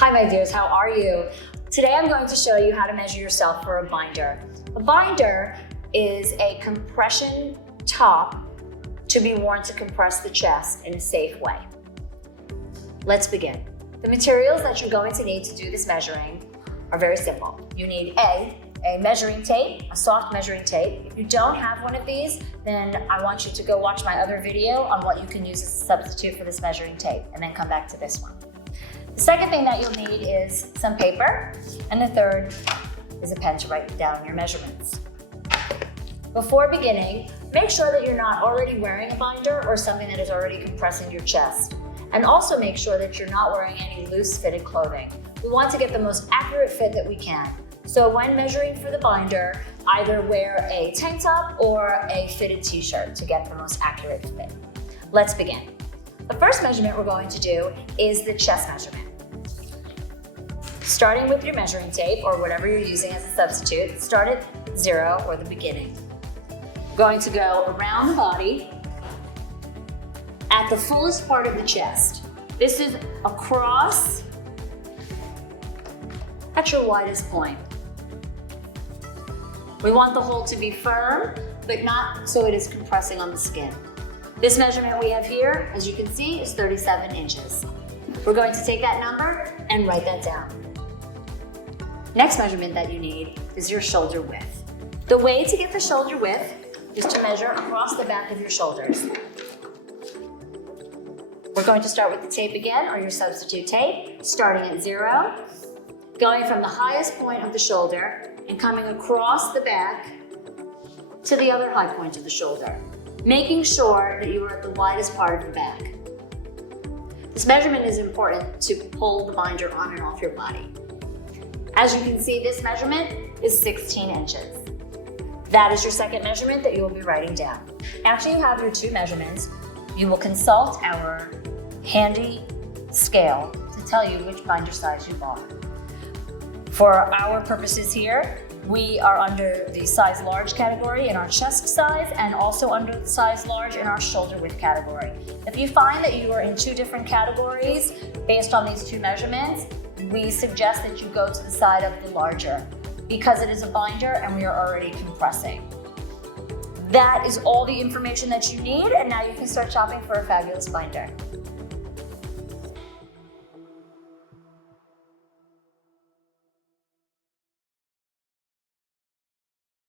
Hi my dears, how are you? Today I'm going to show you how to measure yourself for a binder. A binder is a compression top to be worn to compress the chest in a safe way. Let's begin. The materials that you're going to need to do this measuring are very simple. You need a measuring tape, a soft measuring tape. If you don't have one of these, then I want you to go watch my other video on what you can use as a substitute for this measuring tape, and then come back to this one. The second thing that you'll need is some paper, and the third is a pen to write down your measurements. Before beginning, make sure that you're not already wearing a binder or something that is already compressing your chest. And also make sure that you're not wearing any loose fitted clothing. We want to get the most accurate fit that we can. So when measuring for the binder, either wear a tank top or a fitted t-shirt to get the most accurate fit. Let's begin. The first measurement we're going to do is the chest measurement. Starting with your measuring tape or whatever you're using as a substitute, start at 0 or the beginning. Going to go around the body at the fullest part of the chest. This is across at your widest point. We want the hole to be firm, but not so it is compressing on the skin. This measurement we have here, as you can see, is 37 inches. We're going to take that number and write that down. Next measurement that you need is your shoulder width. The way to get the shoulder width is to measure across the back of your shoulders. We're going to start with the tape again, or your substitute tape, starting at 0, going from the highest point of the shoulder and coming across the back to the other high point of the shoulder, making sure that you are at the widest part of the back. This measurement is important to pull the binder on and off your body. As you can see, this measurement is 16 inches. That is your second measurement that you will be writing down. After you have your two measurements, you will consult our handy scale to tell you which binder size you bought. For our purposes here, we are under the size large category in our chest size and also under the size large in our shoulder width category. If you find that you are in two different categories based on these two measurements, we suggest that you go to the side of the larger because it is a binder and we are already compressing. That is all the information that you need, and now you can start shopping for a fabulous binder.